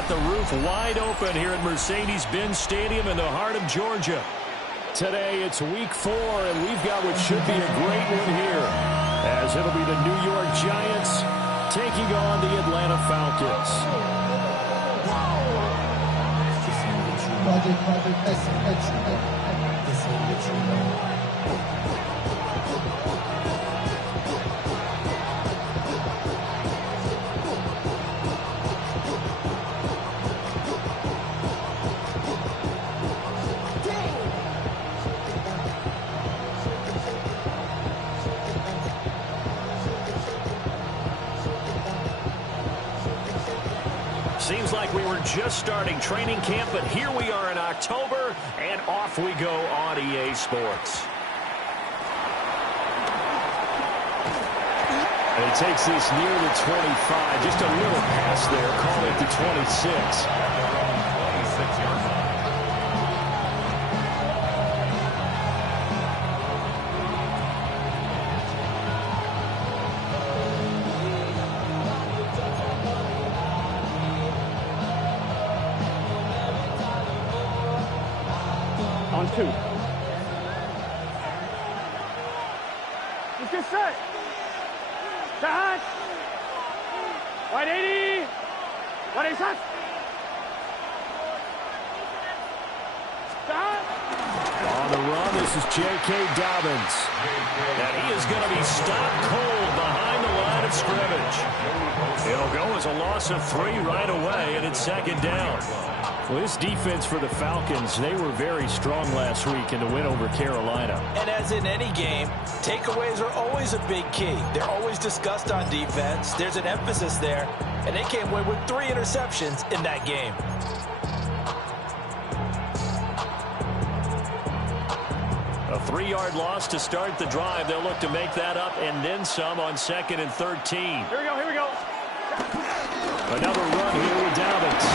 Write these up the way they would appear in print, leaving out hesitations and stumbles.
got the roof wide open here at Mercedes-Benz Stadium in the heart of Georgia. Today it's week 4, and we've got what should be a great one here, as it'll be the New York Giants taking on the Atlanta Falcons. Seems like we were just starting training camp, but here we are in October, and off we go on EA Sports. And he takes this near the 25, just a little pass there, call it the 26. On 2. Let's get set. Set. Right 80. Right 80 set. Stop. On the run, this is J.K. Dobbins. And he is going to be stopped cold behind the line of scrimmage. It'll go as a loss of 3 right away, and it's second down. Well, this defense for the Falcons, they were very strong last week in the win over Carolina. And as in any game, takeaways are always a big key. They're always discussed on defense. There's an emphasis there, and they came away with 3 interceptions in that game. A 3-yard loss to start the drive. They'll look to make that up and then some on 2nd and 13. Here we go, here we go. Another run here with Dobbins.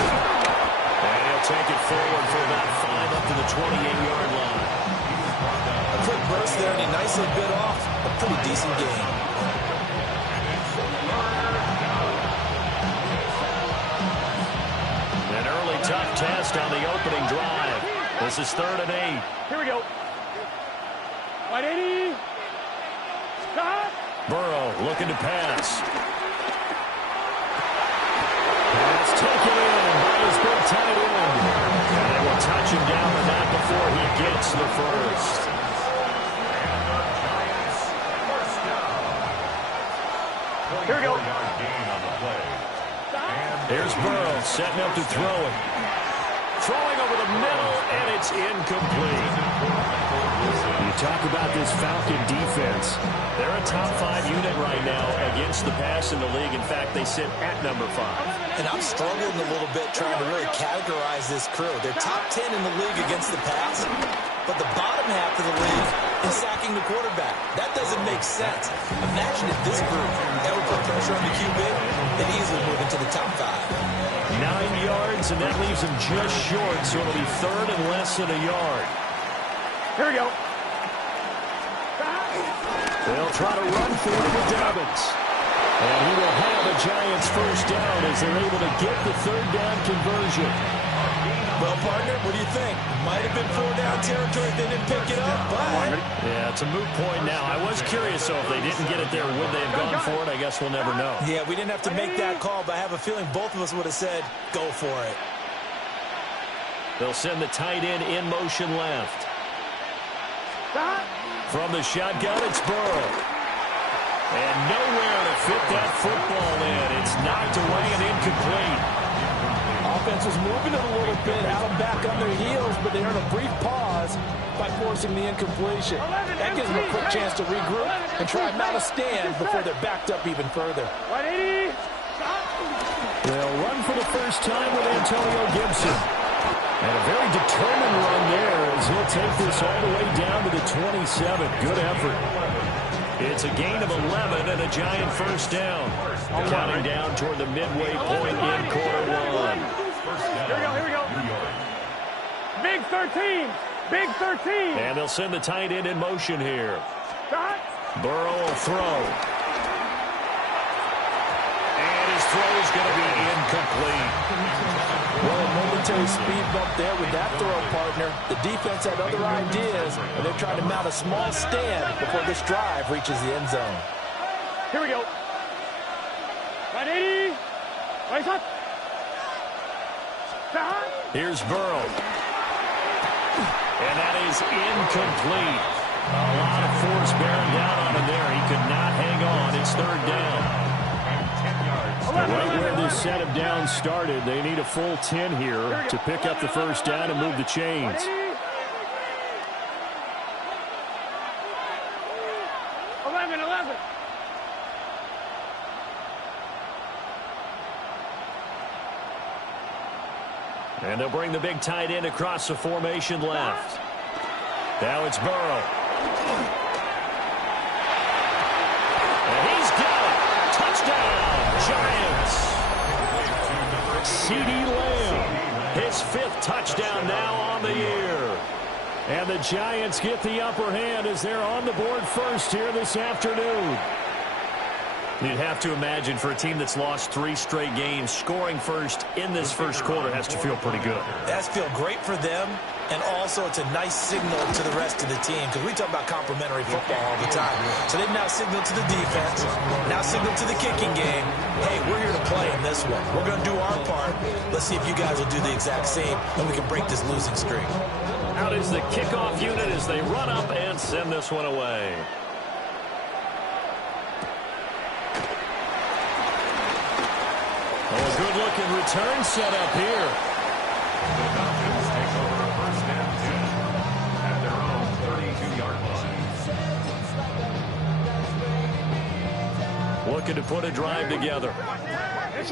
And he'll take it forward for about 5 up to the 28-yard line. A quick burst there, and he nicely bit off a pretty decent gain. An early tough test on the opening drive. This is 3rd and 8. Here we go. 180. Stop. Burrow looking to pass. Pass taken in by his big tight end. And they will touch him down, but not before he gets the first. Here we go. Here's Burrow setting up to throw it. Throwing over the middle, and it's incomplete. You talk about this Falcon defense. They're a top 5 unit right now against the pass in the league. In fact, they sit at number 5. And I'm struggling a little bit trying to really categorize this crew. They're top 10 in the league against the pass, but the bottom half of the league is sacking the quarterback. That doesn't make sense. Imagine if this group ever put pressure on the QB, they'd easily move into the top 5. 9 yards, and that leaves him just short, so it'll be 3rd and less than a yard. Here we go. They'll try to run for it with Dobbins. And he will have the Giants first down as they're able to get the 3rd down conversion. Well, partner, what do you think? Might have been 4-down territory if they didn't pick it up, but... Yeah, it's a moot point now. I was curious, so if they didn't get it there, would they have gone for it? I guess we'll never know. Yeah, we didn't have to make that call, but I have a feeling both of us would have said, go for it. They'll send the tight end in motion left. From the shotgun, it's Burrow. And nowhere to fit that football in. It's knocked away and incomplete. Offense is moving it a little bit, out back on their heels, but they earn a brief pause by forcing the incompletion. That gives them a quick chance to regroup and try and mount a stand before they're backed up even further. 180. They'll run for the first time with Antonio Gibson. And a very determined run there as he'll take this all the way down to the 27. Good effort. It's a gain of 11 and a Giant first down. Counting down toward the midway point in quarter 1. Here we go. Big 13. Big 13. And they'll send the tight end in motion here. Stop. Burrow will throw. And his throw is going to be incomplete. unnecessary speed bump there with that throw partner. The defense had other ideas, and they're trying to mount a small stand before this drive reaches the end zone. Here we go. 180. Right up. Here's Burrow. And that is incomplete. A lot of force bearing down on him there. He could not hang on. It's third down. Right where this set of downs started, they need a full 10 here to pick up the first down and move the chains. 11. And they'll bring the big tight end across the formation left. Now it's Burrow. And he's got it. Touchdown, Giants. CeeDee Lamb, his 5th touchdown now on the year. And the Giants get the upper hand as they're on the board first here this afternoon. You'd have to imagine for a team that's lost 3 straight games, scoring first in this first quarter has to feel pretty good. That's feel great for them, and also it's a nice signal to the rest of the team because we talk about complementary football all the time. So they've now signaled to the defense, now signaled to the kicking game, hey, we're here to play in this one. We're going to do our part. Let's see if you guys will do the exact same, and we can break this losing streak. Out is the kickoff unit as they run up and send this one away. Oh, a good-looking return set up here. The Falcons take over a first and 10 at their own 32-yard line. Looking to put a drive together. First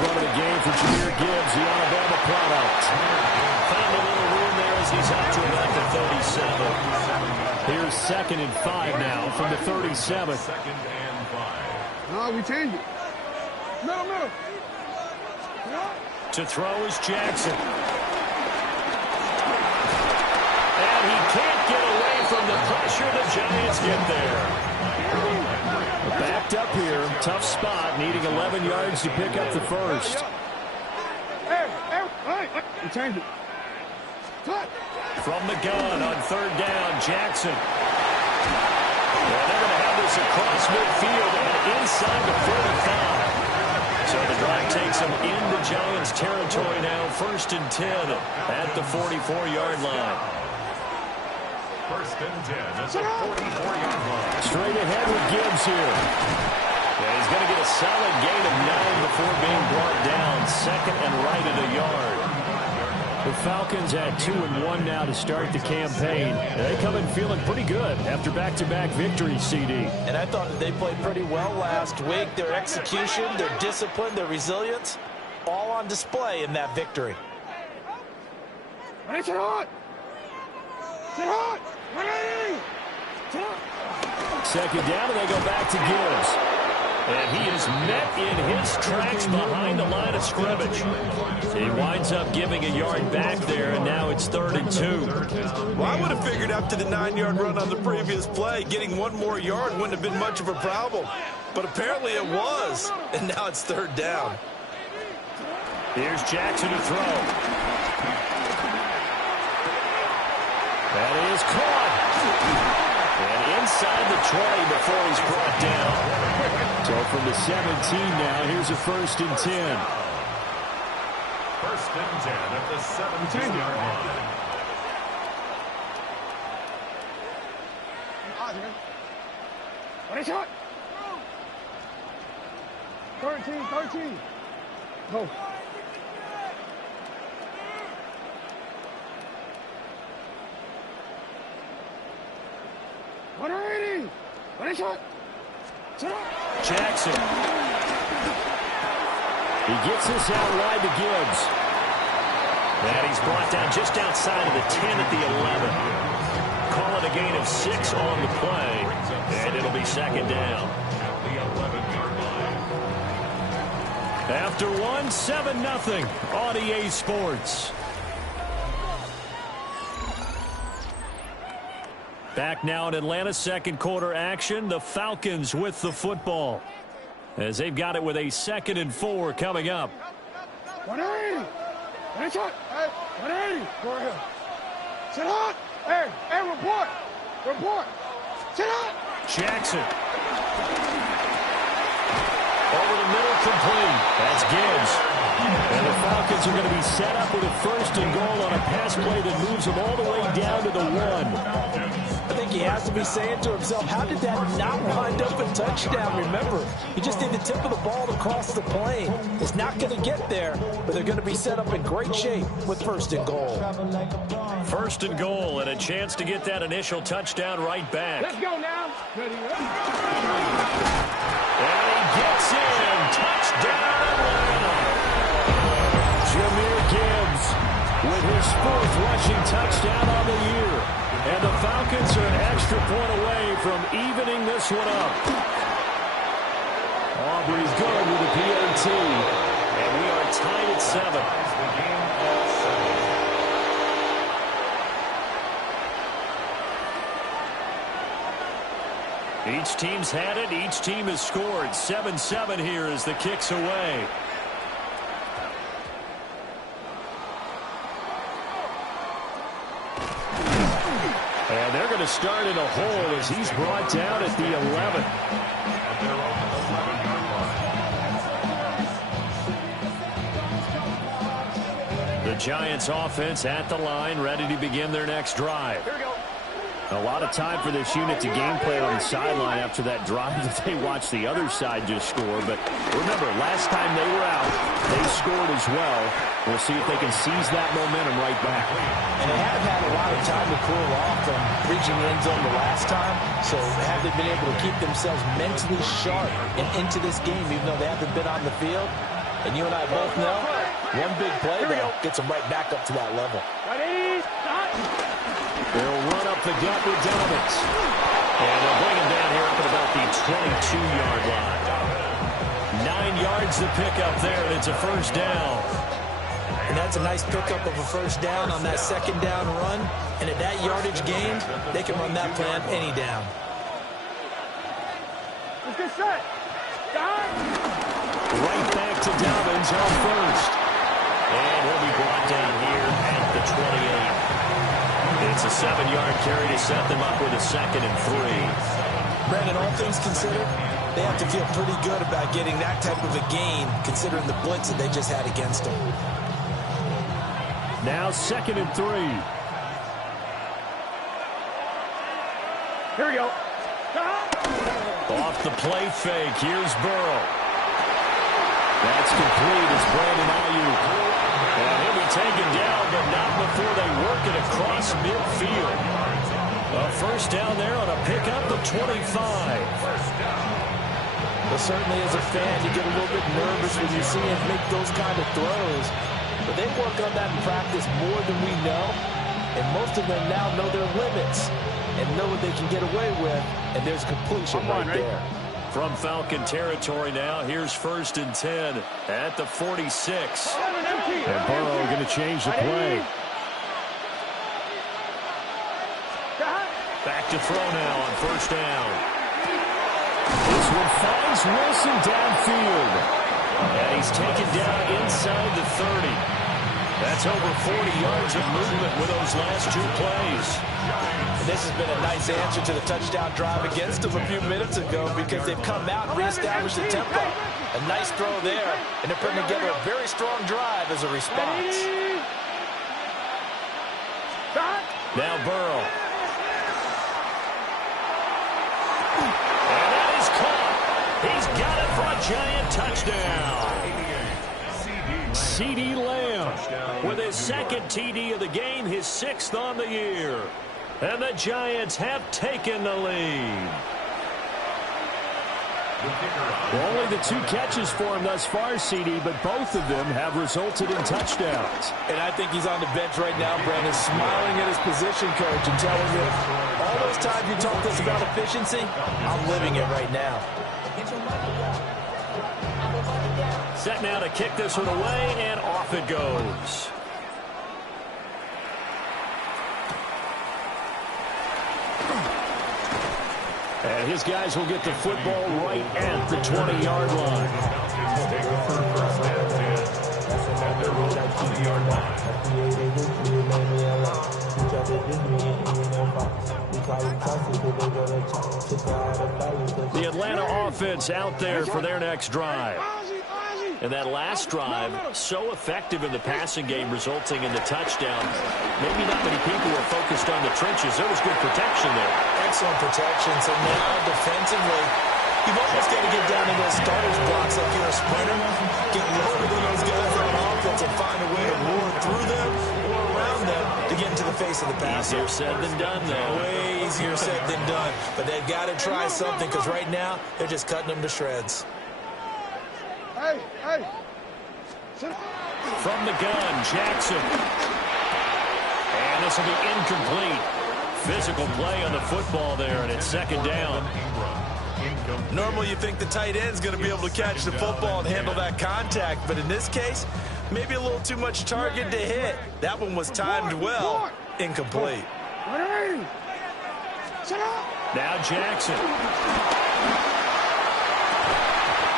run of the game for Jahmyr Gibbs, the Alabama product. Found a little room there as he's out to about the 37. Here's 2nd and 5 now from the 37. 2nd and 5. No, we changed it. Middle. To throw is Jackson. And he can't get away from the pressure. The Giants get there. Backed up here, tough spot, needing 11 yards to pick up the first. We changed it. From the gun on 3rd down, Jackson. And they're going to have this across midfield and inside the 45. So the drive takes them into Giants territory now, 1st and 10 at the 44-yard line. 1st and 10 at the 44-yard line. Straight ahead with Gibbs here. And he's going to get a solid gain of 9 before being brought down. 2nd and right at a yard. The Falcons at 2-1 now to start the campaign. They come in feeling pretty good after back-to-back victories, CD. And I thought that they played pretty well last week. Their execution, their discipline, their resilience, all on display in that victory. Second down, and they go back to Gibbs. And he is met in his tracks behind the line of scrimmage. He winds up giving a yard back there, and now it's 3rd and 2. Well, I would have figured after the 9-yard run on the previous play, getting 1 more yard wouldn't have been much of a problem. But apparently it was, and now it's 3rd down. Here's Jackson to throw. That is caught. And inside the 20 before he's brought down. So from the 17 now, here's a 1st and 10. 1st and 10 at the 17-yard line. What a shot! 13. Go. What a shot! Jackson. He gets this out wide to Gibbs. And he's brought down just outside of the 10 at the 11. Call it a gain of 6 on the play. And it'll be 2nd down. At the 11-yard line. After 7-0 on EA Sports. Back now in Atlanta, second quarter action. The Falcons with the football, as they've got it with a 2nd and 4 coming up. 180. Finish it. Hey, 180. Go ahead. Sit up. Hey, report. Report. Sit up. Jackson. Over the middle, complete. That's Gibbs. And the Falcons are going to be set up with a 1st and goal on a pass play that moves them all the way down to the 1. I think he has to be saying to himself, how did that not wind up a touchdown? Remember, he just did the tip of the ball across the plane. It's not going to get there, but they're going to be set up in great shape with 1st and goal. 1st and goal, and a chance to get that initial touchdown right back. Let's go now. And he gets in. Touchdown, Atlanta. Jahmyr Gibbs with his 4th rushing touchdown on the year. And the Falcons are an extra point away from evening this one up. Aubrey's good with the PAT. And we are tied at 7. Each team's had it. Each team has scored. 7-7 here as the kick's away. And they're going to start in a hole as he's brought down at the 11. The Giants offense at the line, ready to begin their next drive. Here we go. A lot of time for this unit to game plan on the sideline after that drive that they watched the other side just score. But remember, last time they were out, they scored as well. We'll see if they can seize that momentum right back. And they have had a lot of time to cool off from reaching the end zone the last time. So have they been able to keep themselves mentally sharp and into this game, even though they haven't been on the field? And you and I both know, one big play though gets them right back up to that level. Ready, start. They'll run up the gut with Donovan. And they'll bring him down here up at about the 22-yard line. 9 yards to pick up there, and it's a 1st down. And that's a nice pickup of a 1st down on that 2nd down run. And at that yardage gain, they can run that plan any down. Let's get set. Start. Right back to Dobbins on 1st. And he'll be brought down here at the 28. It's a 7-yard carry to set them up with a 2nd and 3. Brandon, all things considered, they have to feel pretty good about getting that type of a gain, considering the blitz that they just had against them. Now 2nd and 3. Here we go. Off the play fake, here's Burrow. That's complete. It's Brandon Ayuk. And he'll be taken down, but not before they work it across midfield. A 1st down there on a pickup of 25. Well, certainly as a fan, you get a little bit nervous when you see him make those kind of throws. But they work on that in practice more than we know. And most of them now know their limits and know what they can get away with. And there's completion right there. From Falcon territory now, here's 1st and 10 at the 46. And Burrow going to change the play. Back to throw now on 1st down. This one finds Wilson downfield. And he's taken down inside the 30. That's over 40 yards of movement with those last 2 plays. And this has been a nice answer to the touchdown drive against them a few minutes ago because they've come out and reestablished the tempo. A nice throw there, and they're putting together a very strong drive as a response. Now Burrow. And that is caught. He's got it for a giant touchdown. CeeDee Lamb with his 2nd TD of the game, his 6th on the year. And the Giants have taken the lead. Only the 2 catches for him thus far, CD, but both of them have resulted in touchdowns. And I think he's on the bench right now, Brandon, smiling at his position coach and telling him, all those times you talked to us about efficiency, I'm living it right now. Set now to kick this one away, and off it goes. And his guys will get the football right at the 20-yard line. Falcons take over first and 10 at their own 20-yard line. The Atlanta offense out there for their next drive. And that last drive, so effective in the passing game, resulting in the touchdown. Maybe not many people were focused on the trenches. There was good protection there. Excellent protection. So now defensively, you've almost got to get down to those starters blocks like you're a sprinter. Get lower than those guys on offense and find a way to roar through them or around them to get into the face of the passer. Easier said than done, though. Way easier said than done. But they've got to try something because right now they're just cutting them to shreds. Hey. From the gun, Jackson. And this will be incomplete. Physical play on the football there, and it's second down. Normally you think the tight end's going to be able to catch the football and handle that contact, but in this case, maybe a little too much target to hit. That one was timed well. Incomplete. Now Jackson.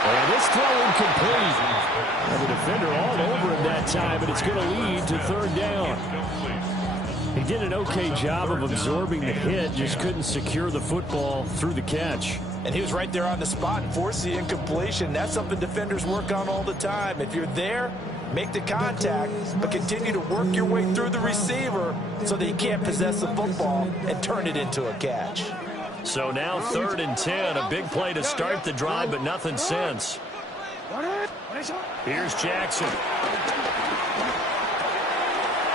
And this throw incomplete. And the defender all over him that time, and it's going to lead to third down. He did an okay job of absorbing the hit, just couldn't secure the football through the catch. And he was right there on the spot and forced the incompletion. That's something defenders work on all the time. If you're there, make the contact, but continue to work your way through the receiver so that he can't possess the football and turn it into a catch. So now 3rd and 10, a big play to start the drive, but nothing since. Here's Jackson.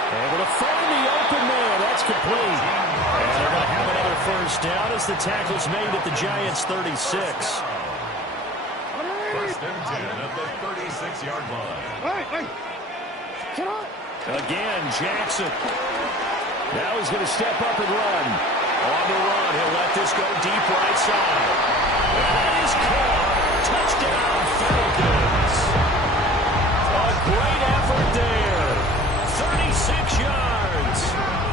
Able to find the open man. That's complete. And they're going to have another first down as the tackle's made at the Giants' 36. First and 10 at the 36-yard line. Again, Jackson. Now he's going to step up and run. On the run, he'll let this go deep right side. That is caught. Touchdown, Falcons. A great effort there. 36 yards.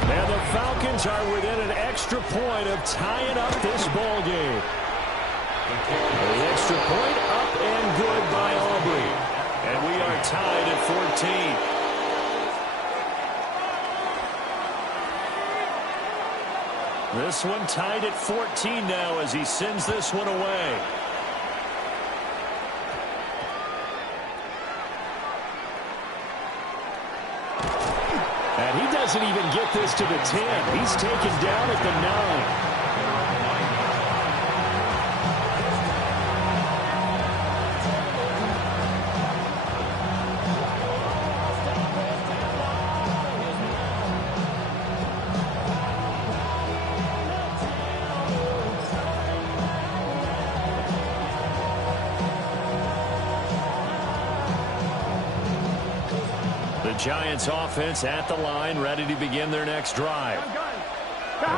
And the Falcons are within an extra point of tying up this ball game. The extra point up and good by Aubrey. And we are tied at 14. This one tied at 14 now as he sends this one away. And he doesn't even get this to the 10. He's taken down at the 9. Giants offense at the line, ready to begin their next drive.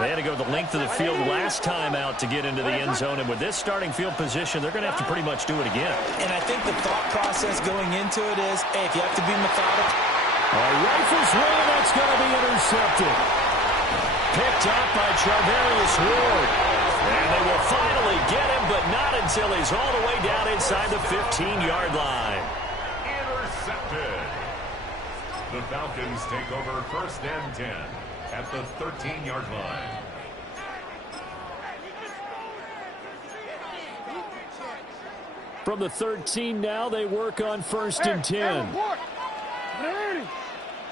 They had to go the length of the field last time out to get into the end zone, and with this starting field position, they're going to have to pretty much do it again. And I think the thought process going into it is, hey, if you have to be methodical. Rifles way, that's going to be intercepted. Picked up by Charvarius Ward. And they will finally get him, but not until he's all the way down inside the 15-yard line. Intercepted. The Falcons take over first and 10 at the 13-yard line. From the 13 now, they work on first and 10.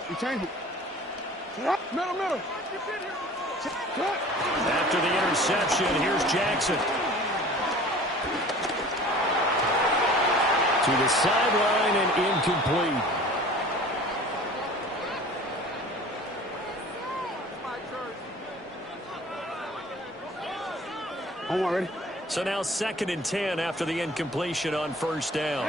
You change it. Middle. After the interception, here's Jackson. To the sideline and incomplete. Ready? So now 2nd and 10 after the incompletion on first down.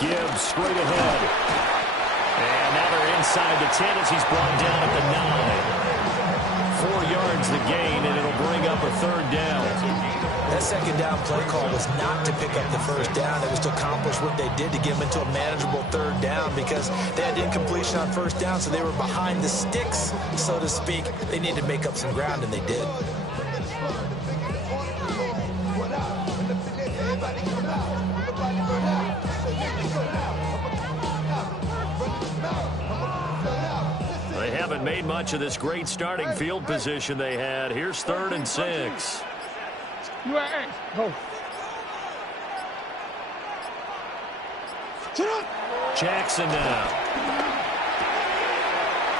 Gibbs straight ahead. And now they're inside the 10 as he's brought down at the 9. 4 yards the gain, and it'll bring up a third down. That second down play call was not to pick up the first down. It was to accomplish what they did to get them into a manageable third down because they had incompletion on first down, so they were behind the sticks, so to speak. They needed to make up some ground, and they did. They haven't made much of this great starting field position they had. Here's 3rd and 6. You at X. Go. Sit up. Jackson now.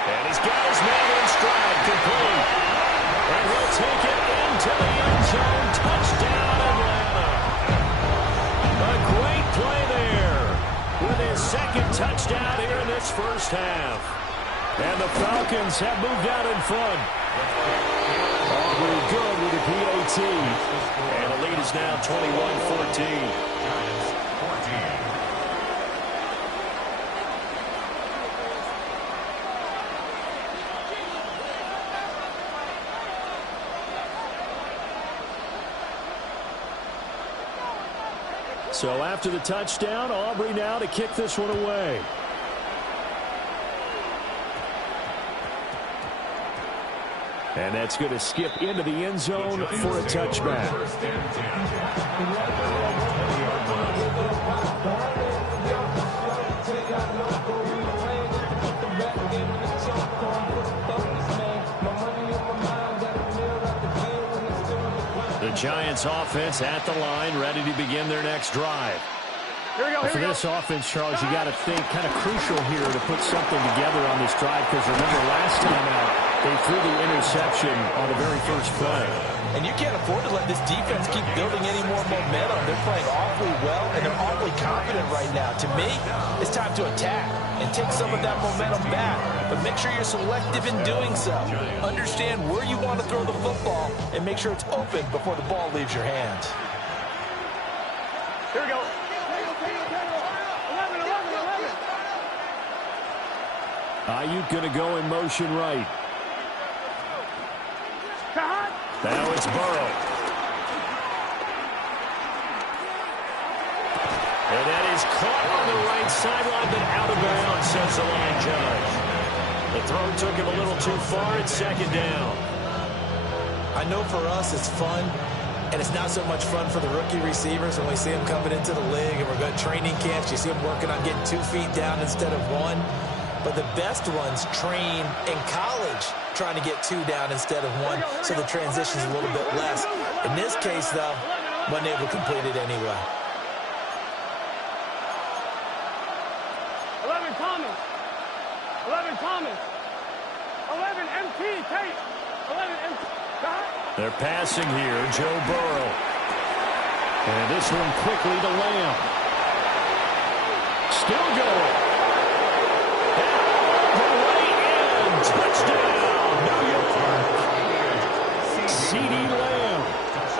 And he's got his man in stride, complete. And he'll take it into the end zone. Touchdown, Atlanta. A great play there with his 2nd touchdown here in this first half. And the Falcons have moved out in front. Aubrey good with the PAT. And the lead is now 21-14. So after the touchdown, Aubrey now to kick this one away. And that's going to skip into the end zone for a touchback. The Giants offense at the line, ready to begin their next drive. For this offense, Charles, you got to think kind of crucial here to put something together on this drive because remember last time out, they threw the interception on the very first play. And you can't afford to let this defense keep building any more momentum. They're playing awfully well, and they're awfully confident right now. To me, it's time to attack and take some of that momentum back. But make sure you're selective in doing so. Understand where you want to throw the football and make sure it's open before the ball leaves your hands. Here we go. 11. Ayuk going to go in motion right. Now it's Burrow. And that is caught on the right sideline, but out of bounds, says the line judge. The throw took him a little too far. It's 2nd down. I know for us it's fun, and it's not so much fun for the rookie receivers when we see them coming into the league and we're going to training camps. You see them working on getting 2 feet down instead of 1. But the best ones train in college trying to get 2 down instead of 1, so the transition's a little bit less. In this case, though, wasn't able to complete it anyway. 11 Thomas. 11 Thomas. 11 MT Tate. 11 MT. They're passing here, Joe Burrow. And this one quickly to Lamb. Still going. Touchdown, New York. CeeDee Lamb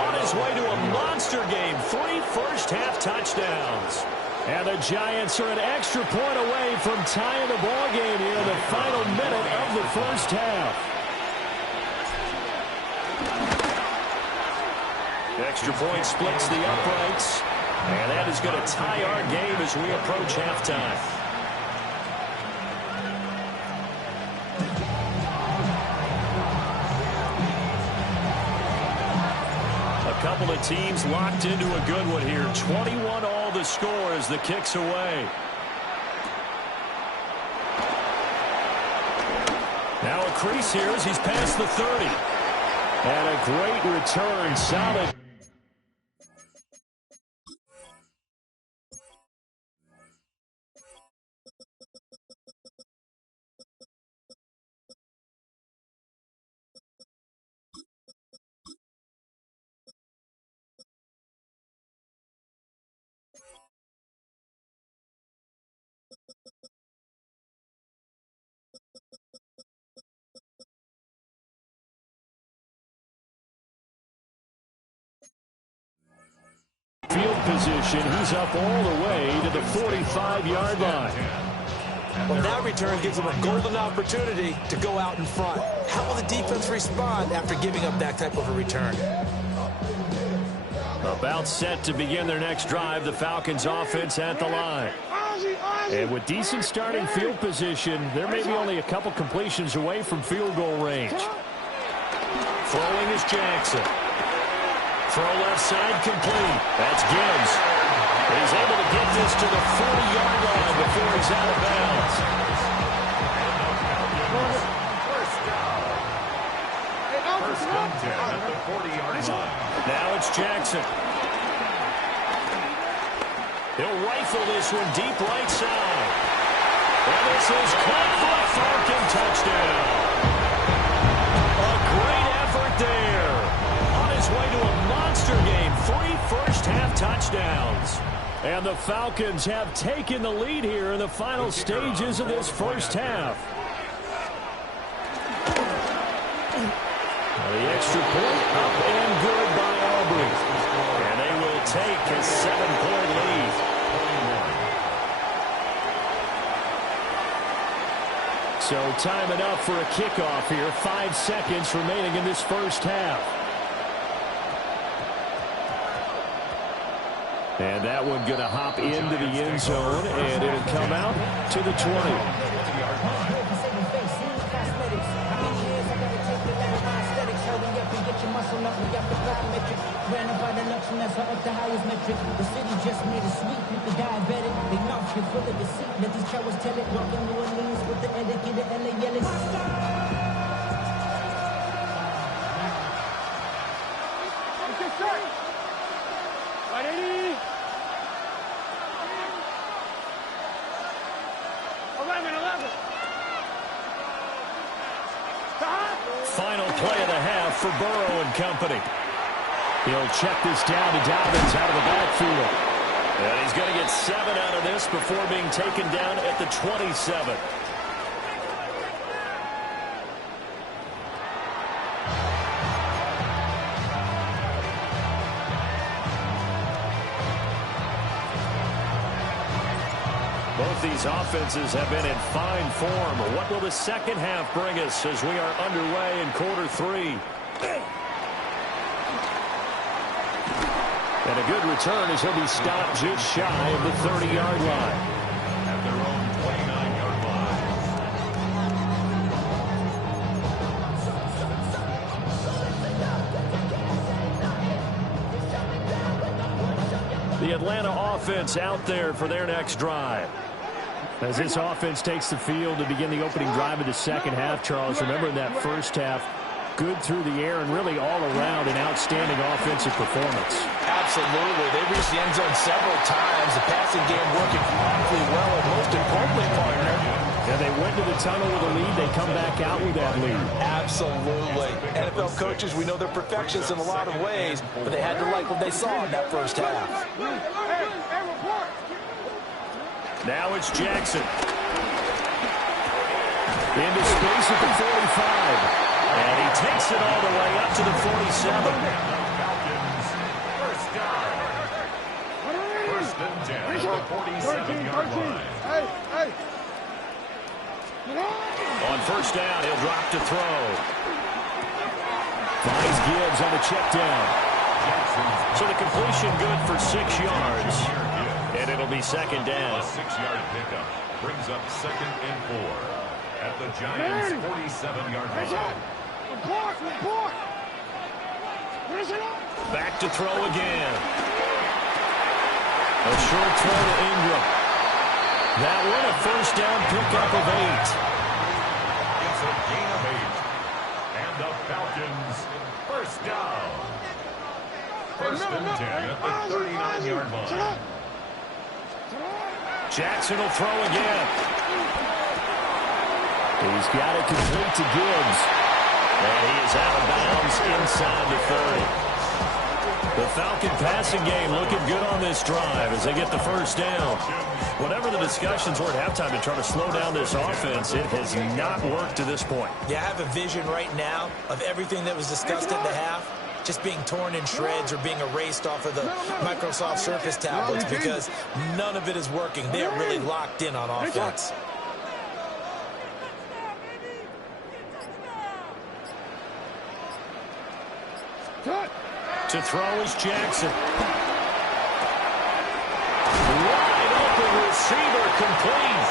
on his way to a monster game. 3 first-half touchdowns. And the Giants are an extra point away from tying the ball game here in the final minute of the first half. Extra point splits the uprights. And that is going to tie our game as we approach halftime. Couple of teams locked into a good one here. 21 all the score as the kick's away. Now a crease here as he's past the 30. And a great return. Solid. Field position, he's up all the way to the 45-yard line. Well, that return gives them a golden opportunity to go out in front. How will the defense respond after giving up that type of a return? About set to begin their next drive, the Falcons offense at the line. And with decent starting field position, they're maybe only a couple completions away from field goal range. Throwing is Jackson. Throw left side complete. That's Gibbs. He's able to get this to the 40-yard line before he's out of bounds. First and 10 at the 40-yard line. Now it's Jackson. He'll rifle this one deep right side. And this is caught for a Falcon touchdown. A great effort there. On his way to a monster game. 3 first-half touchdowns. And the Falcons have taken the lead here in the final stages of this first half. The extra point up and good by Aubrey. And they will take a 7-point lead. So time enough for a kickoff here. 5 seconds remaining in this first half. And that one going to hop into the end zone, and it'll come out to the 20. Up the highest metric. The city just made a sweep with the diabetic. They mouth you full of deceit. Let these cowards tell it. Walking New Orleans with the etiquette of LA yelling. Final play of the half for Burrow and company. He'll check this down to Dobbins out of the backfield. And he's going to get 7 out of this before being taken down at the 27. Both these offenses have been in fine form. What will the second half bring us as we are underway in quarter 3? And a good return as he'll be stopped just shy of the 30-yard line. At their own 29-yard line. The Atlanta offense out there for their next drive. As this offense takes the field to begin the opening drive of the second half, Charles, remember in that first half, good through the air and really all around an outstanding offensive performance. Absolutely. They reached the end zone several times. The passing game working awfully well, and most importantly, partner. And they went to the tunnel with a lead. They come back out with that lead. Absolutely. NFL coaches, we know they're perfectionists in a lot of ways, but they had to like what they saw in that first half. Now it's Jackson. Into space at the 45. And he takes it all the way up to the 47. Falcons, first down. First and 10 at the 47-yard line. On first down, he'll drop to throw. Finds Gibbs on the check down. So the completion good for 6 yards. And it'll be second down. A 6-yard pickup brings up 2nd and 4 at the Giants' 47-yard line. Back to throw again. A short throw to Ingram. That one a first down pickup of 8. It's a gain of 8. And the Falcons, first down. First and 10 at the 39-yard line. Jackson will throw again. He's got it complete to Gibbs. And he is out of bounds inside the 30. The Falcon passing game looking good on this drive as they get the first down. Whatever the discussions were at halftime to try to slow down this offense, it has not worked to this point. Yeah, I have a vision right now of everything that was discussed at the half just being torn in shreds or being erased off of the Microsoft Surface tablets because none of it is working. They are really locked in on offense. To throw is Jackson. Wide open receiver, complete.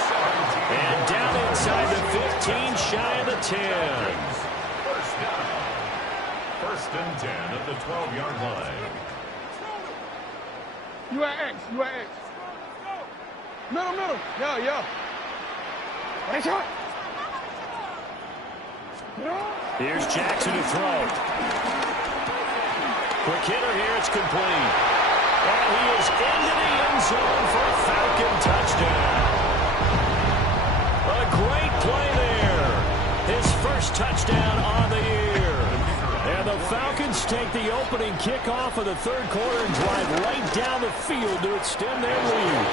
And down inside the 15, shy of the 10. First down. First and 10 at the 12-yard line. You at X. You at X. Middle. Yeah. Nice shot. Here's Jackson to throw. Quick hitter here. It's complete. And he is into the end zone for a Falcon touchdown. A great play there. His first touchdown on the year. And the Falcons take the opening kickoff of the third quarter and drive right down the field to extend their lead.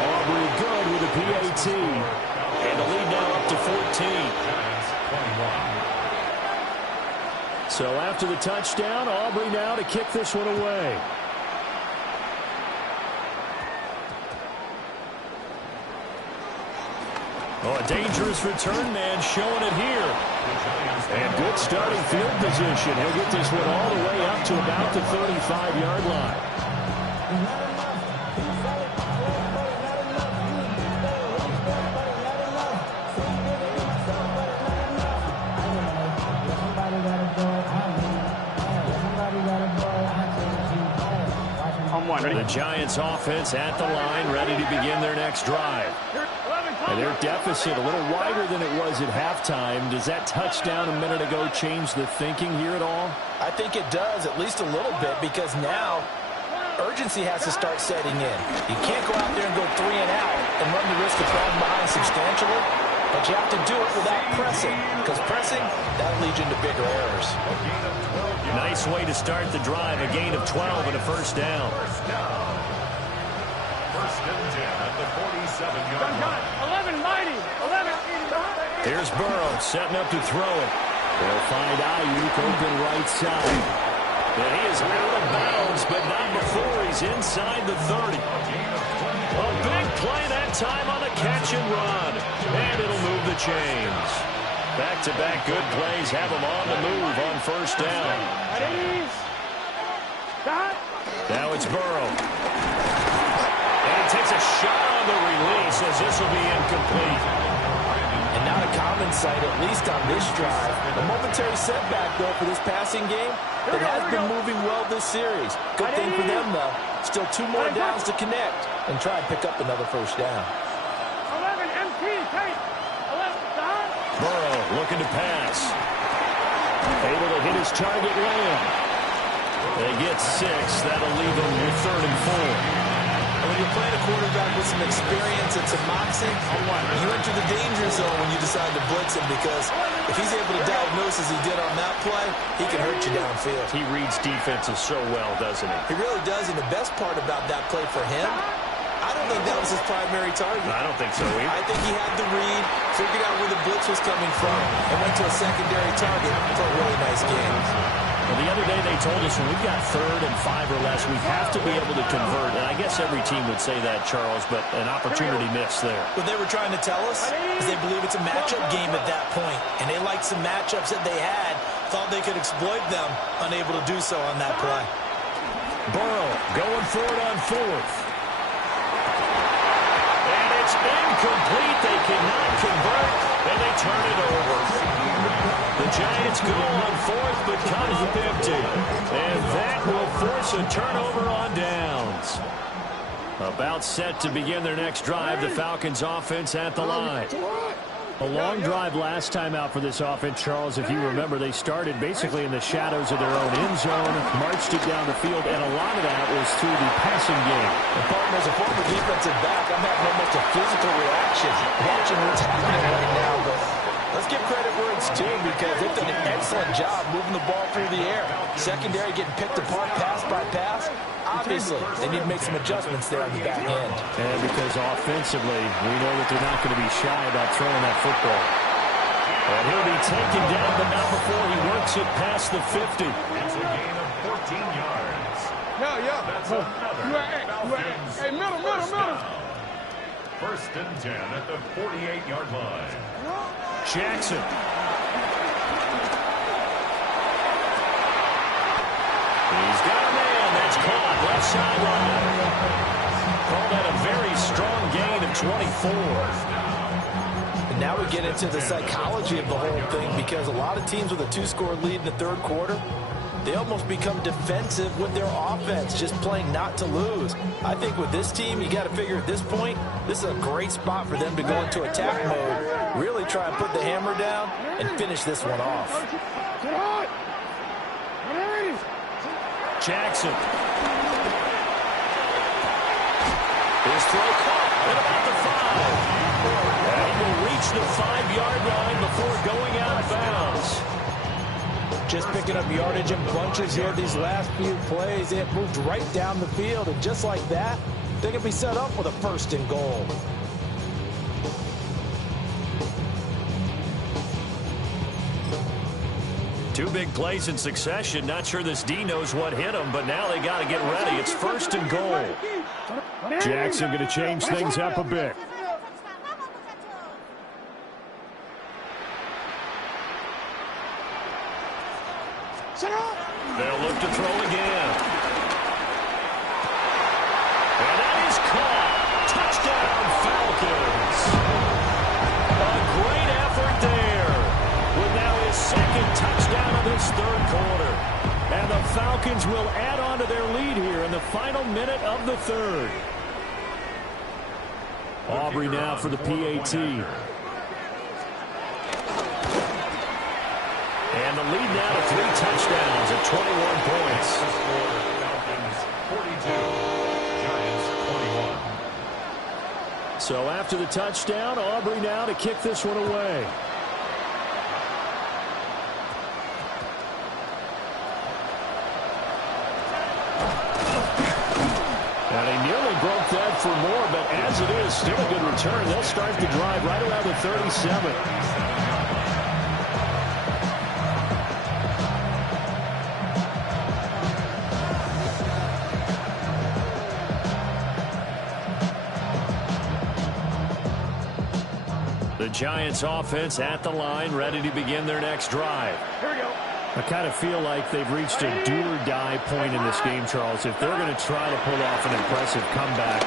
Aubrey good with a PAT. And the lead now up to 14. So after the touchdown, Aubrey now to kick this one away. Oh, a dangerous return man showing it here. And good starting field position. He'll get this one all the way up to about the 35-yard line. The Giants offense at the line, ready to begin their next drive. And their deficit a little wider than it was at halftime. Does that touchdown a minute ago change the thinking here at all? I think it does, at least a little bit, because now urgency has to start setting in. You can't go out there and go 3 and out and run the risk of falling behind substantially, but you have to do it without pressing, because pressing, that'll lead you into bigger errors. Nice way to start the drive, a gain of 12 and a first down. First and 10 at the 47-yard line. 11 mighty. 11. Here's Burrow setting up to throw it. They'll find Ayuk open right side. And he is out of bounds, but not before he's inside the 30. A big play that time on the catch and run. And it'll move the chains. Back-to-back good plays have him on the move on first down. Now it's Burrow. And he takes a shot on the release as this will be incomplete. And not a common sight, at least on this drive. A momentary setback, though, for this passing game. It has been moving well this series. Good thing for them, though. Still 2 more downs to connect and try and pick up another first down. 11 MT, take. 11, Burrow looking to pass. Able to hit his target Lamb. They get 6. That'll leave them with 3rd and 4. And when you're playing a quarterback with some experience and some moxie, you enter the danger zone when you decide to blitz him, because if he's able to diagnose as he did on that play, he can hurt you downfield. He reads defenses so well, doesn't he? He really does, and the best part about that play for him, I don't think that was his primary target. I don't think so either. I think he had the read, figured out where the blitz was coming from, and went to a secondary target for a really nice game. Well, the other day they told us when we've got 3rd and 5 or less, we have to be able to convert. And I guess every team would say that, Charles, but an opportunity missed there. What they were trying to tell us is they believe it's a matchup game at that point, and they liked some matchups that they had, thought they could exploit them, unable to do so on that play. Burrow going for it on 4th. And it's incomplete. They cannot convert, and they turn it over. The Giants go on 4th, but come up empty. And that will force a turnover on downs. About set to begin their next drive, the Falcons offense at the line. A long drive last time out for this offense, Charles. If you remember, they started basically in the shadows of their own end zone, marched it down the field, and a lot of that was through the passing game. And partner, as a former defensive back, I'm having almost a physical reaction watching what's happening right now, but let's give credit where it's due, because they've done an excellent job moving the ball through the air. Secondary getting picked apart pass by pass. Obviously, they need to make some adjustments there on the back end. And because offensively, we know that they're not going to be shy about throwing that football. And he'll be taken down, but not before he works it past the 50. It's a gain of 14 yards. Yeah. That's another Falcons Hey, middle. First and 10 at the 48-yard line. Jackson. sideline. Call that a very strong gain of 24. And now we get into the psychology of the whole thing, because a lot of teams with a 2-score lead in the third quarter, they almost become defensive with their offense, just playing not to lose. I think with this team, you got to figure at this point, this is a great spot for them to go into attack mode, really try and put the hammer down and finish this one off. Jackson. His throw caught at about the 5. And he will reach the 5-yard line before going out of bounds. Just picking up yardage in bunches here these last few plays. They have moved right down the field, and just like that, they can be set up with a 1st and goal. Two big plays in succession. Not sure this D knows what hit him, but now they got to get ready. It's 1st and goal. Jackson going to change things up a bit. They'll look to throw again. And that is caught. Touchdown, Falcons. A great effort there. With now his 2nd touchdown of this third quarter. And the Falcons will add on to their lead here in the final minute of the third. Aubrey now for the PAT. And the lead now to 3 touchdowns at 21 points. Falcons 42, Giants 21. So after the touchdown, Aubrey now to kick this one away. And he nearly broke that for more, but as it is, still a good return. They'll start the drive right around the 37. The Giants offense at the line, ready to begin their next drive. Here we go. I kind of feel like they've reached a do-or-die point in this game, Charles. If they're going to try to pull off an impressive comeback,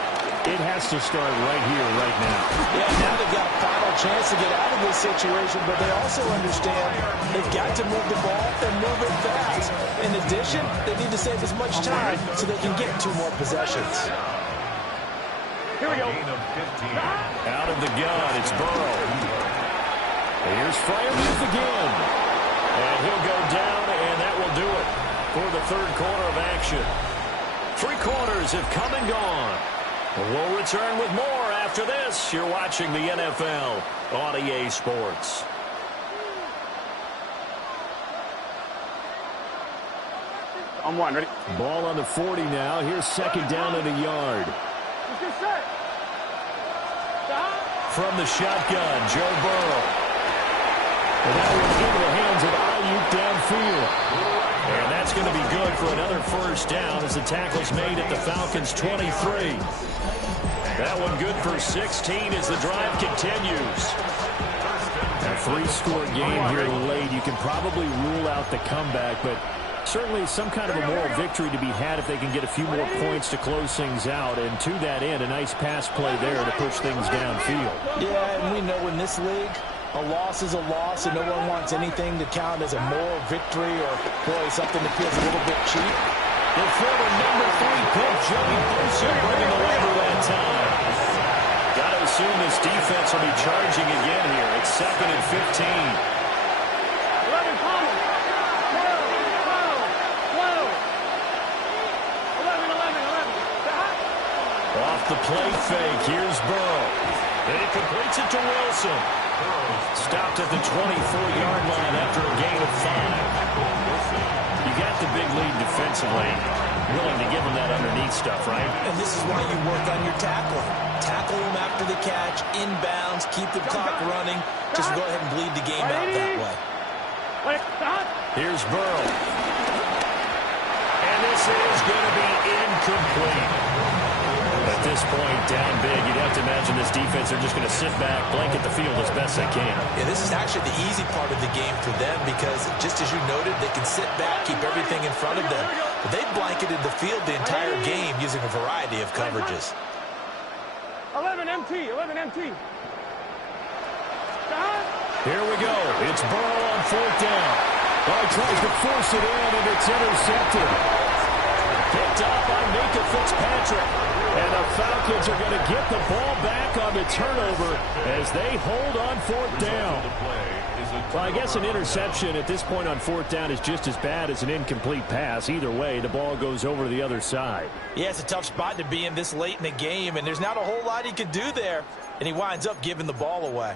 it has to start right here, right now. Yeah, now they've got a final chance to get out of this situation, but they also understand they've got to move the ball and move it fast. In addition, they need to save as much time so they can get 2 more possessions. Here we go. Out of the gun, it's Burrow. Here's Freiermuth again. And he'll go down, and that will do it for the third quarter of action. 3 quarters have come and gone. We'll return with more after this. You're watching the NFL on EA Sports. On 1, ready? Ball on the 40 now. Here's 2nd down and a yard. Let's get set. From the shotgun, Joe Burrow. And that one into the hands of Ayuk downfield. And that's going to be good for another 1st down as the tackle's made at the Falcons' 23. That one good for 16 as the drive continues. A 3-score game here late. You can probably rule out the comeback, but certainly some kind of a moral victory to be had if they can get a few more points to close things out. And to that end, a nice pass play there to push things downfield. Yeah, and we know in this league, a loss is a loss, and no one wants anything to count as a moral victory or, boy, something that feels a little bit cheap. The former number 3 pick, Joey Bosa, bringing the lever that time. Got to assume this defense will be charging again here. It's 2nd and 15. 11, Palmer. 12, 12, 11. Off the play fake, here's Burrow. And he completes it to Wilson. Stopped at the 24-yard line after a gain of 5. You got the big lead defensively. Willing to give him that underneath stuff, right? And this is why you work on your tackling. Tackle him after the catch, inbounds, keep the clock running. Just go ahead and bleed the game out that way. Here's Burrow. And this is going to be incomplete. At this point, down big, you'd have to imagine this defense are just going to sit back, blanket the field as best they can. Yeah, this is actually the easy part of the game for them because, just as you noted, they can sit back, keep everything in front of them. But they've blanketed the field the entire game using a variety of coverages. 11 MT, 11 MT. Here we go. It's Burrow on fourth down. Oh, he tries to force it in, and it's intercepted. Picked up by Minka Fitzpatrick. And the Falcons are going to get the ball back on the turnover as they hold on fourth down. Well, I guess an interception at this point on fourth down is just as bad as an incomplete pass. Either way, the ball goes over to the other side. Yeah, it's a tough spot to be in this late in the game, and there's not a whole lot he could do there. And he winds up giving the ball away.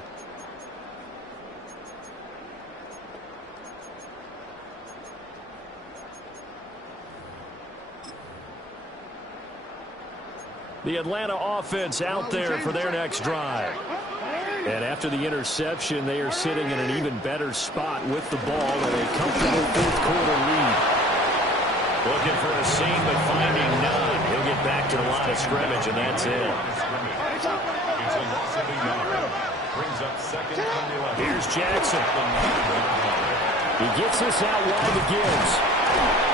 The Atlanta offense out there for their next drive. And after the interception, they are sitting in an even better spot with the ball and a comfortable fourth-quarter lead. Looking for a seam, but finding none. He'll get back to the line of scrimmage, and that's it. Here's Jackson. He gets this out wide to Gibbs.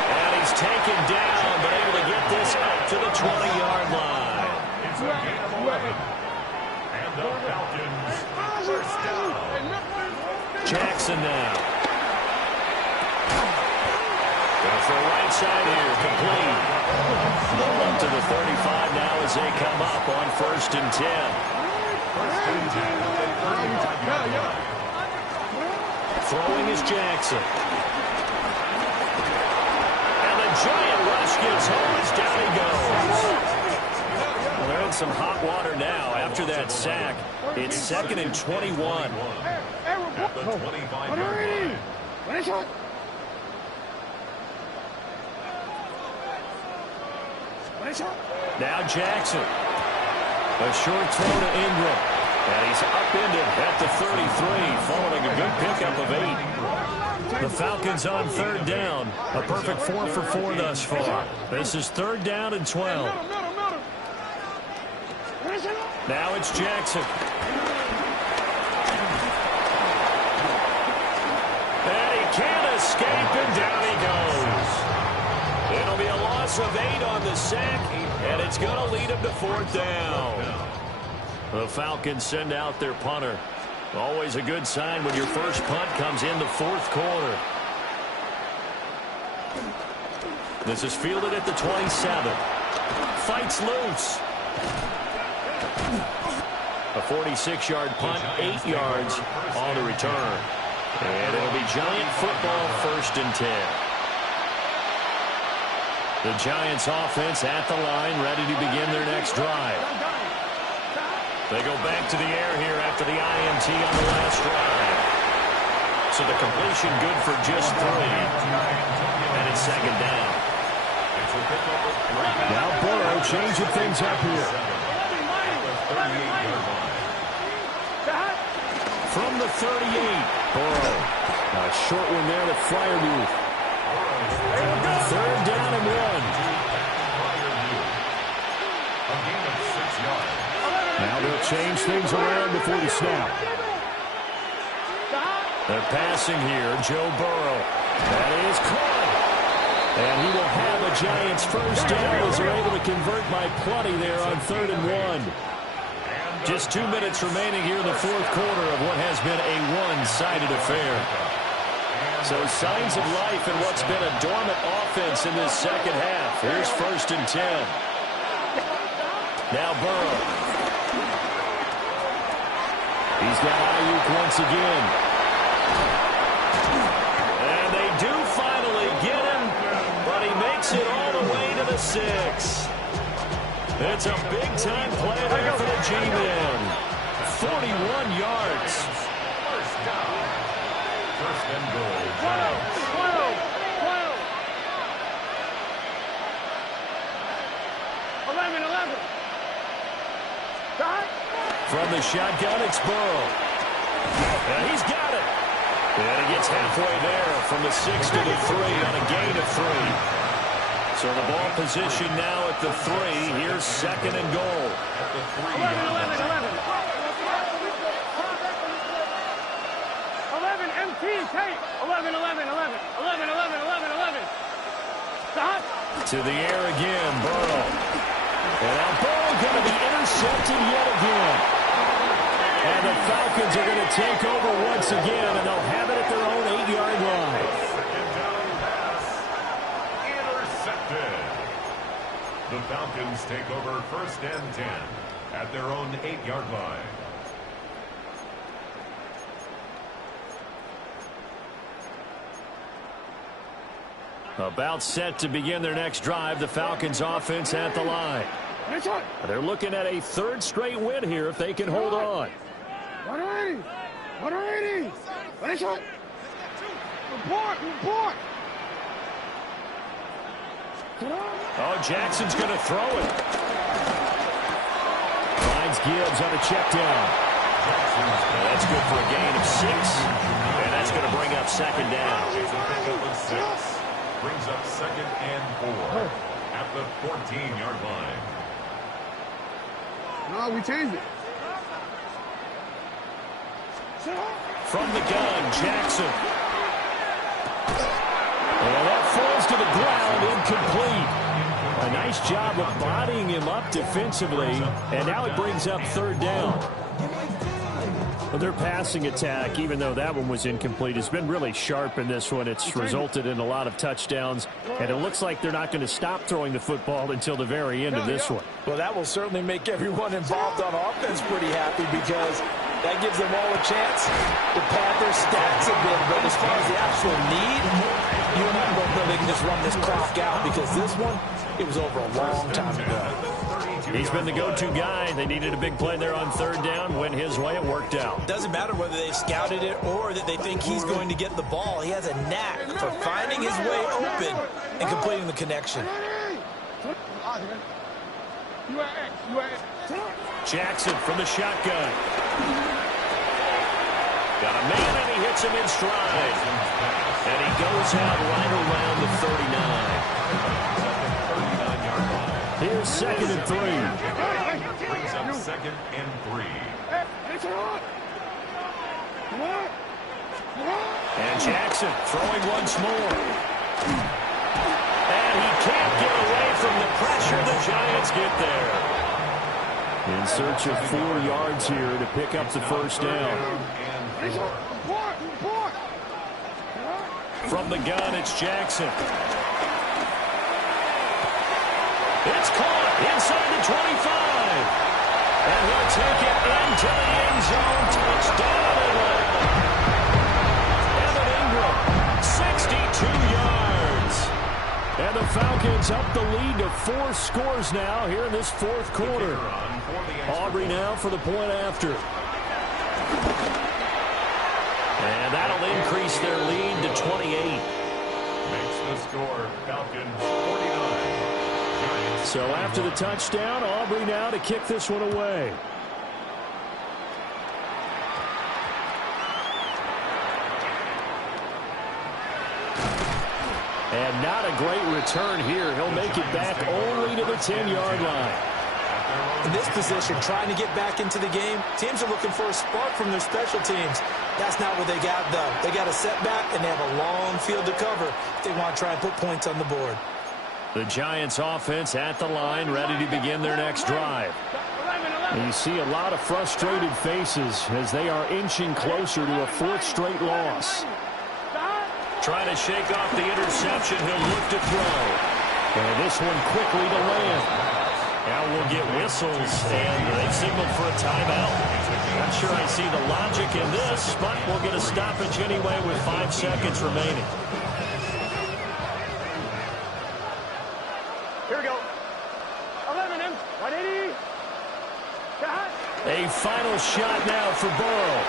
And he's taken down, but able to get this up to the 20-yard line. It's a gain of 11. And the Falcons first down. Jackson now. Goes for a right side here, complete. Up to the 35 now as they come up on 1st and 10. 1st and 10 at the 35-yard line. Throwing is Jackson. And the giant rush gets home as down he goes. Well, they're in some hot water now after that sack. It's 2nd and 21. At the 25-yard line. Now Jackson. A short throw to Ingram. And he's upended at the 33, following a good pickup of 8. The Falcons on 3rd down. A perfect 4 for 4 thus far. This is 3rd down and 12. Now it's Jackson. And he can't escape, and down he goes. It'll be a loss of 8 on the sack, and it's going to lead him to 4th down. The Falcons send out their punter. Always a good sign when your first punt comes in the 4th quarter. This is fielded at the 27. Fights loose. A 46-yard punt, 8 yards on the return. And it'll be Giant football, 1st and 10. The Giants offense at the line, ready to begin their next drive. They go back to the air here after the INT on the last drive. So the completion good for just 3. And it's 2nd down. Now Burrow changing things up here. From the 38, Burrow. A short one there to Fryermuth. 3rd down and 1. Now they'll change things around before the snap. They're passing here, Joe Burrow. That is caught. And he will have a Giants first down as they're able to convert by plenty there on 3rd and 1. Just 2 minutes remaining here in the 4th quarter of what has been a one-sided affair. So signs of life in what's been a dormant offense in this second half. Here's 1st and 10. Now Burrow. He's got Ayuk once again. And they do finally get him, but he makes it all the way to the 6. It's a big-time play there for the G-Men. 41 yards. First down. 1st and goal. 11. From the shotgun, it's Burrow. And he's got it. And he gets halfway there from the 6 to the 3 on a gain of 3. So the ball position now at the 3. Here's second and goal. At the 3. 11, MT, tape. 11. Stop. To the air again, Burrow. And now Burrow going to be intercepted yet again. And the Falcons are going to take over once again, and they'll have it at their own 8-yard line. Second down pass. Intercepted. The Falcons take over 1st and 10 at their own 8-yard line. About set to begin their next drive, the Falcons offense at the line. They're looking at a 3rd straight win here if they can hold on. 180. Report. Oh, Jackson's going to throw it. Finds Gibbs on a check down. That's good for a gain of 6. And that's going to bring up second down. Brings up 2nd and 4 at the 14-yard line. No, we changed it. From the gun, Jackson. And that falls to the ground, incomplete. A nice job of bodying him up defensively, and now it brings up 3rd down. Well, their passing attack, even though that one was incomplete, has been really sharp in this one. It's resulted in a lot of touchdowns, and it looks like they're not going to stop throwing the football until the very end of this one. Well, that will certainly make everyone involved on offense pretty happy because that gives them all a chance to pad their stats a bit. But as far as the actual need, you and I both know they can just run this clock out because this one, it was over a long time ago. He's been the go-to guy. They needed a big play there on 3rd down. Went his way. It worked out. Doesn't matter whether they've scouted it or that they think he's going to get the ball. He has a knack for finding his way open and completing the connection. Jackson from the shotgun. Got a man, and he hits him in stride. And he goes out right around the 39. Here's 2nd and 3. Brings up 2nd and 3. And Jackson throwing once more. And he can't get away from the pressure. The Giants get there. In search of 4 yards here to pick up the 1st down. From the gun, it's Jackson. It's caught inside the 25. And he'll take it into the end zone. Touchdown, Atlanta. Evan Ingram, 62 yards. And the Falcons up the lead to 4 scores now here in this 4th quarter. Aubrey now for the point after. And that'll increase their lead to 28. Makes the score Falcons 49. So after the touchdown, Aubrey now to kick this one away. And not a great return here. He'll make it back only to the 10-yard line. In this position, trying to get back into the game, teams are looking for a spark from their special teams. That's not what they got, though. They got a setback, and they have a long field to cover if they want to try and put points on the board. The Giants offense at the line, ready to begin their next drive. And you see a lot of frustrated faces as they are inching closer to a 4th straight loss. Trying to shake off the interception. He'll look to throw. And this one quickly to land. Now we'll get whistles, and they signaled for a timeout. Not sure I see the logic in this, but we'll get a stoppage anyway with 5 seconds remaining. Here we go. 11 M. 180. A final shot now for Burrow.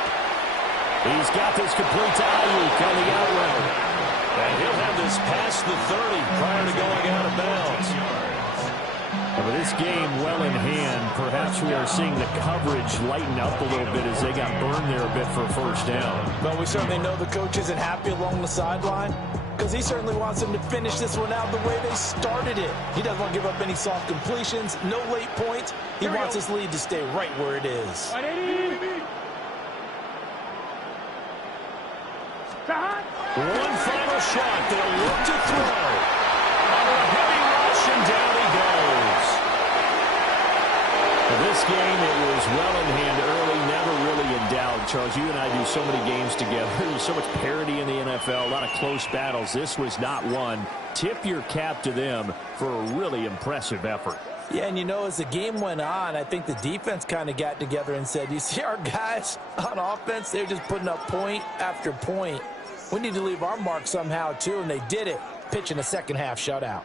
He's got this complete to Ayuk on the out route. And he'll have this past the 30 prior to going out of bounds. With this game well in hand, perhaps we are seeing the coverage lighten up a little bit as they got burned there a bit for a first down. Well, we certainly know the coach isn't happy along the sideline because he certainly wants them to finish this one out the way they started it. He doesn't want to give up any soft completions, no late points. He wants his lead to stay right where it is. One final shot. They'll look to throw. Under a heavy rush, and down he goes. For this game, it was well in hand early, never really in doubt. Charles, you and I do so many games together. There's so much parity in the NFL, a lot of close battles. This was not one. Tip your cap to them for a really impressive effort. Yeah, and you know, as the game went on, I think the defense kind of got together and said, you see our guys on offense, they're just putting up point after point. We need to leave our mark somehow, too, and they did it, pitching a second-half shutout.